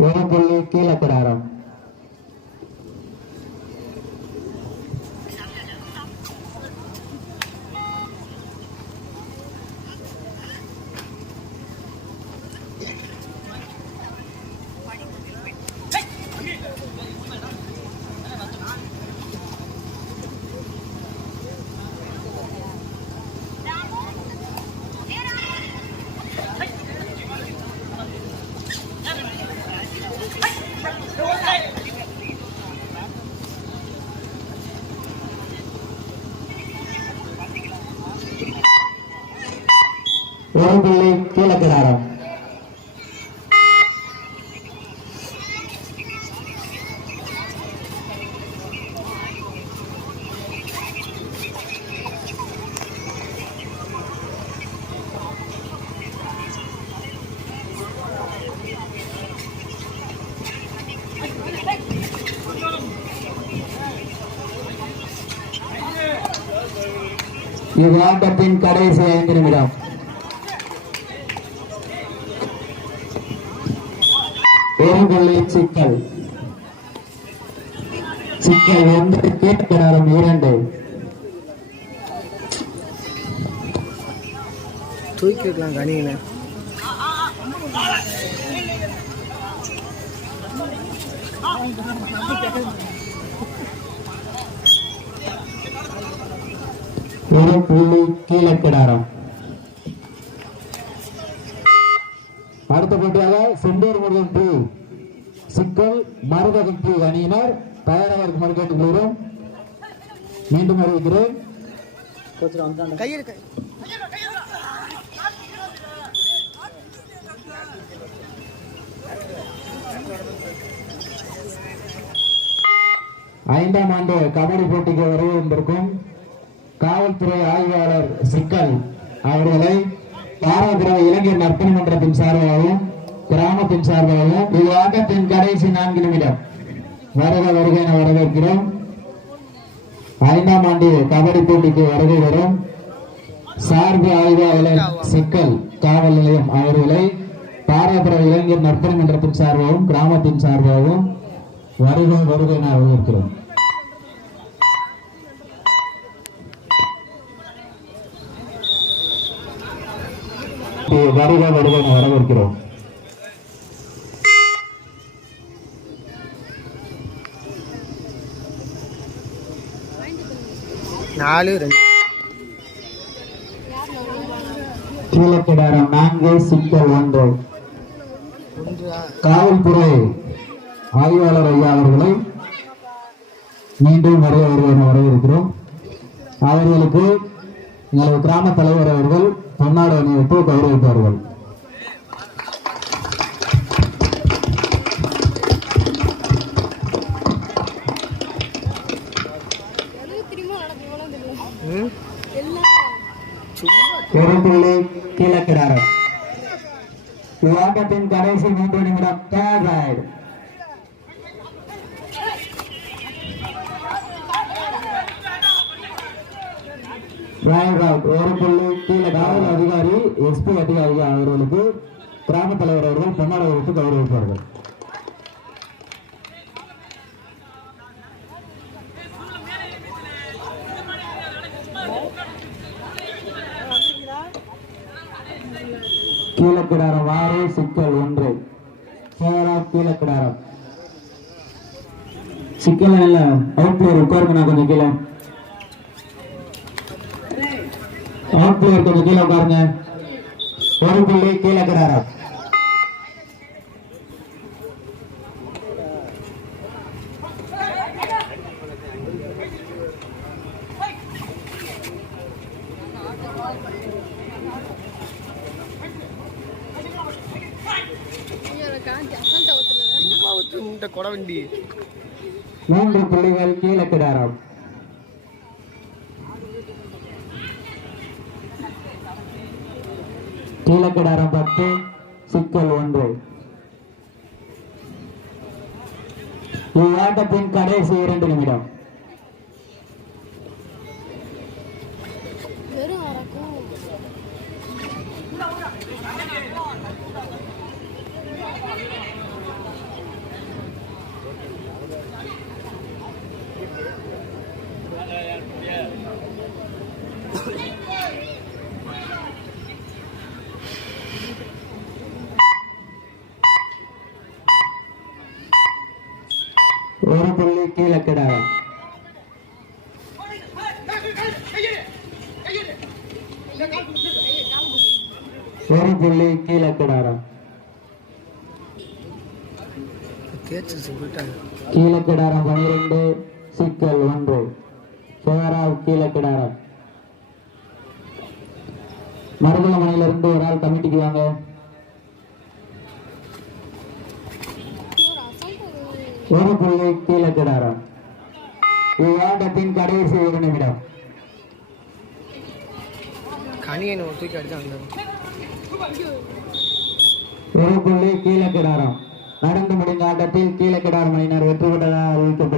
ஒரு புள்ளி கீழக்கடாரம். ஒரு புள்ளி கீழக்கடாரம். இவ்வாட்டத்தின் கடைசி 5 நிமிடம். ஒரு புள்ளி சிக்கல். சிக்கல் 1, கீழக்கடாரம் 2. தூக்கிக்கலாம் கணிங்க. ஒரு புள்ளி கீழக்கடாரம். அடுத்த போட்டியாக செந்தூர் முருகன் டி சிக்கல் மருதகன் டி அணியினர் தயாராக இருக்குமாறு கேட்டுக்கொள்கிறோம். மீண்டும் அறிவிக்கிறேன். ஐந்தாம் ஆண்டு கபடி போட்டிக்கு வருகை வந்திருக்கும் காவல்துறை ஆய்வாளர் சிக்கல் அவர்களை பாராபுர இளைஞர் நற்பணி மன்றத்தின் சார்பாகவும் கிராமத்தின் சார்பாகவும் இவ்வாட்டத்தின் கடைசி 4 நிமிடம் வருக வருக என வரவேற்கிறோம். 5ஆம் ஆண்டு கபடி போட்டிக்கு வருகை வரும் சார்பு ஆய்வாளர் சிக்கல் காவல் நிலையம் அவர்களை பாராபுர இளைஞர் நற்பணி மன்றத்தின் சார்பாகவும் கிராமத்தின் சார்பாகவும் வருக வருக என வரவேற்கிறோம். வருக வருக என வரவேற்கிறோம். கீழக்கடாரம் 4, சிக்கல் 1. காவல்துறை ஆய்வாளர் ஐயா அவர்களை மீண்டும் வருக வருக என வரவேற்கிறோம். அவர்களுக்கு எங்களது கிராம தலைவர் அவர்கள் பொன்னாடை அணிவித்து கௌரவிப்பார்கள். ஒரு புள்ளி கீழக்கடாரம். இவ்வாட்டத்தின் கடைசி 3 நிமிடம். ஒரு புள்ளி கீழே காவல் அதிகாரி எஸ்பி அதிகாரி அவர்களுக்கு கிராம தலைவர் அவர்கள் பொன்னாடை வைத்து கௌரவிப்பார்கள். கீழக்கடாரம் 6, சிக்கல் 1. கீழக்கடாரம் சிக்கல் இல்ல அவுட் பிளேயர் உட்காருங்க. கொஞ்சம் கீழே அவுட் பிளேயர் கொஞ்சம் கீழே உட்காருங்க. ஒரு புள்ளி கீழக்கடாரம். கொடவண்டி 3 புள்ளிகள் கீழக்கடாரம். கீழக்கடாரம் 10, சிக்கல் 1. இவ்வாட்டத்தின் கடைசி 2 நிமிடம். ஒரு புள்ளி கீழக்கிடாரம். ஒரு புள்ளி கீழக்கிடாரம். தேய்ச்சி போயிட்டாங்க. கீழக்கிடாரம் 12 சிக்கல் 1. சேராவ் கீழக்கிடாரம். மருதமனையிலிருந்து ஒரு ஆள் கமிட்டிக்கு வாங்க. ஒரு புள்ளி கீழக்கிடாரம். இவ்வாட்டத்தின் கடைசி 1 நிமிடம். கணியன் ஒரு தூக்கி அடிச்சாங்க. ஒரு புள்ளி கீழக்கிடாரம். நடந்து முடிந்த ஆட்டத்தில் கீழக்கிடாரம் அணியினர் வெற்றி பெற்றதாக அறிவிக்கப்பட்டது.